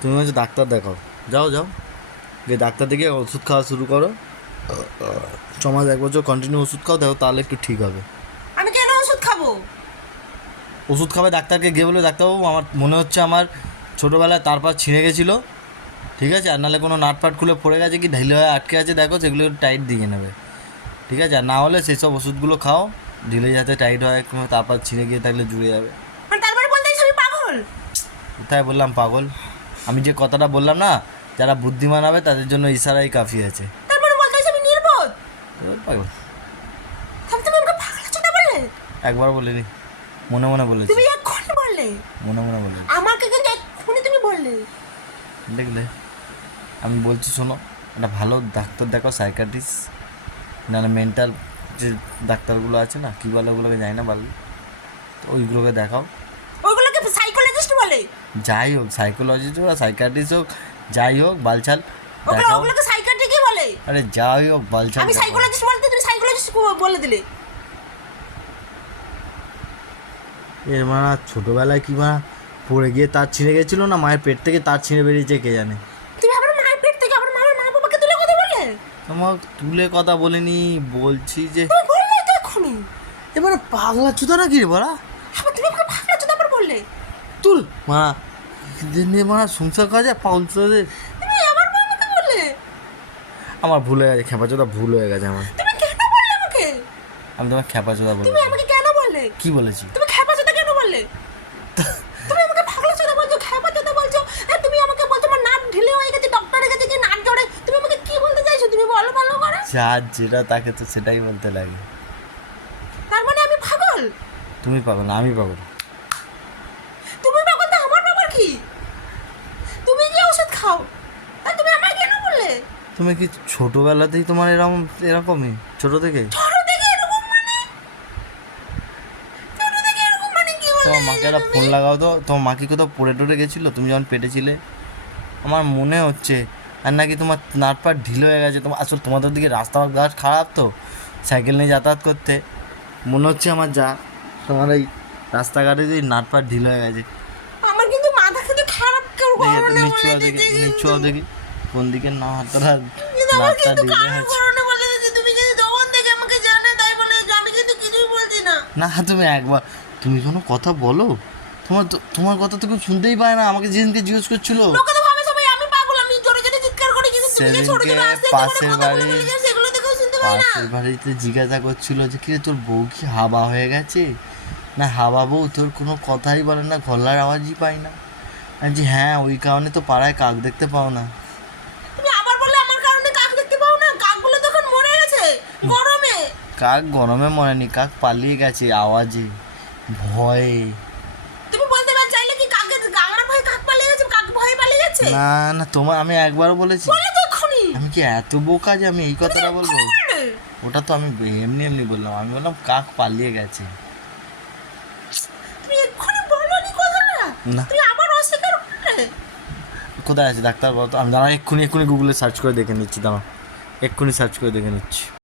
তুমি হচ্ছে ডাক্তার দেখাও, যাও যাও গিয়ে ডাক্তার দেখে ওষুধ খাওয়া শুরু করো। 6 মাস 1 বছর কন্টিনিউ ওষুধ খাও, দেখো তাহলে একটু ঠিক হবে। আমি কেন ওষুধ খাবো? ওষুধ খাবে ডাক্তারকে গিয়ে বলে, ডাক্তারবাবু আমার মনে হচ্ছে আমার ছোটোবেলায় তারপর ছিঁড়ে গেছিলো, ঠিক আছে, আর নাহলে কোনো নাটপাট খুলে পড়ে গেছে কি ঢিলে হয়ে আটকে আছে, দেখো সেগুলো টাইট দিয়ে নেবে, ঠিক আছে, আর না হলে সেসব ওষুধগুলো খাও, ঢিলে যাতে টাইট হয়, তারপর ছিঁড়ে গিয়ে থাকলে জুড়ে যাবে। তারপরে বলতে আমি পাগল? কোথায় বললাম পাগল? আমি যে কথাটা বললাম না, যারা বুদ্ধিমান হবে তাদের জন্য ইশারাই কাফি আছে। তারপরে বলতে আমি নির্বোধ? পাগল। তুমি আমাকে পাগল চোদা বললে? একবার বলিনি, মনে মনে বলেছি। তুমি এক্ষুনি বললে? মনে মনে বলেছি। আমাকে কিন্তু এক্ষুনি তুমি বললে। দেখলে, আমি বলছি শোনো, একটা ভালো ডাক্তার দেখো, সাইকাট্রিস্ট, নাহলে মেন্টাল যে ডাক্তারগুলো আছে না, কী বলে ওগুলোকে, যাই না বললে, তো ওইগুলোকে দেখাও। ওইগুলোকে সাইকোলজিস্ট বলে? যাই হোক, সাইকোলজিস্ট হোক সাইকাট্রিস্ট হোক, যাই হোক বালছাল দেখাও। ওগুলোকে সাইকিয়াট্রিকই বলে? আরে যাই হোক বালছাল। আমি সাইকোলজিস্ট বলতে তুমি সাইকোলজিস্ট বলে দিলে। এর মারা ছোটোবেলায় কি মারা পড়ে গিয়ে তার ছিঁড়ে গেছিলো না, মায়ের পেট থেকে তার ছিঁড়ে বেরিয়েছে কে জানে। তুমি আবার মায়ের পেট থেকে আবার মা বাবাকে তুলে কথা বললে? তোমার তুলে কথা বলিনি, বলছি যে তুমি বললে তো এক্ষুনি। এবারে পাগলা চুদা নাকি রে বলা। আবার তুমি আমাকে পাগলা চোদা আবার বললে? তুল মারা দিন দিয়ে মারা সংসার কাজে পাউল চোদা। তুমি আবার আমাকে বললে? আমার ভুল হয়ে গেছে, খেপা চোদা ভুল হয়ে গেছে আমার। তুমি কেন বললে আমাকে? আমি তোমার খেপা চোদা বলি। তুমি আমাকে কেন বললে? কি বলেছি? তুমি খেপা চোদা কেন বললে? তুমি আমাকে পাগলা চোদা বলছো, খেপা চোদা বলছো, আর তুমি আমাকে বলছো আমার নাক ঢিলে হয়ে গেছে, ডক্টরের কাছে গিয়ে নাক জড়ে। তুমি আমাকে কি বলতে চাইছো? তুমি বলো ভালো করে। যার যেটা তাকে তো সেটাই বলতে লাগে। তার মানে আমি পাগল? তুমি পাগল না, আমি পাগল। তুমি পাগল তো আমার ব্যাপার কি? তুমি কি ওষুধ খাও, আর তুমি আমায় কেন বললে? তুমি কি ছোটোবেলাতেই তোমার এরকমই ছোটো থেকে? ছোট থেকে এরকম মানে? ছোট থেকে এরকম মানে কি বলতে তোমার মাকে একটা ফোন লাগাও তো, তোমার মা কি কোথাও পড়ে টরে গেছিলো তুমি যখন পেটে ছিলে? আমার মনে হচ্ছে, আর নাকি তোমার নাটপাট ঢিল হয়ে গেছে। তোমার আসলে তোমাদের দিকে রাস্তাঘাট খারাপ তো, সাইকেল নিয়ে যাতায়াত করতে মনে হচ্ছে আমার যা তোমার এই রাস্তাঘাটে যদি নাটপাট ঢিল হয়ে গেছে। আমার কিন্তু মাথা কিন্তু খারাপ কেউ করোনা বলে দিতে। নিচ্ছ দেখি কোন দিকে না হাতটা কিন্তু আমার নাটটা কিন্তু ঢিলে খারাপ আছে। করোনা বলে দিতে। তুমি কিন্তু যখন থেকে আমাকে জানে তাই বলে আমি কিন্তু কিছুই বলছি না। না তুমি একবার, তুমি কোনো কথা বলো, তোমার কথা তো কেউ শুনতেই পায় না। আমাকে যেদিনকে জিজ্ঞেস করছিল, লোকে তো ভাবে সবাই আমি পাগল, আমি জোরে জোরে চিৎকার করি, কিন্তু তুমি যে ছোট ছোট সেদিনকে আস্তে আস্তে পাশের করে কথা বলে বাড়ি বলে সেগুলো তো কেউ শুনতে পায় না। পাশের বাড়িতে জিজ্ঞাসা করছিল যে কিরে তোর বউ কি হাবা হয়ে গেছে না হাবা বউ, তোর কোনো কথাই বলে না, গলার আওয়াজই পাই না। আমি যে হ্যাঁ ওই কারণে তো পাড়ায় কাক দেখতে পাও না। তুমি আবার বললে আমার কারণে কাক দেখতে পাও না? কাকগুলো তখন মরে গেছে গরমে। কাক গরমে মরেনি, কাক পালিয়ে গেছে আওয়াজে, ভয়ে। তুমি বলতে পার চাইলে কি কাকের আমার ভয়ে কাক পালিয়ে গেছে? কাক ভয়ে পালিয়ে গেছে? না না তোমার আমি একবারও বলেছি? বলে তো এক্ষুনি। আমি কি এত বোকা যে আমি এই কথাটা বলবো? বললে। ওটা তো আমি এমনি এমনি বললাম, আমি বললাম কাক পালিয়ে গেছে। তুমি এক্ষুনি বলোনি কথাটা? না। তুমি আবার অস্বীকার করলে। কোথায় আছে ডাক্তার বলতো? আমি দাঁড়া এক্ষুনি গুগলে সার্চ করে দেখে নিচ্ছি, দাঁড়া এক্ষুনি সার্চ করে দেখে নিচ্ছি।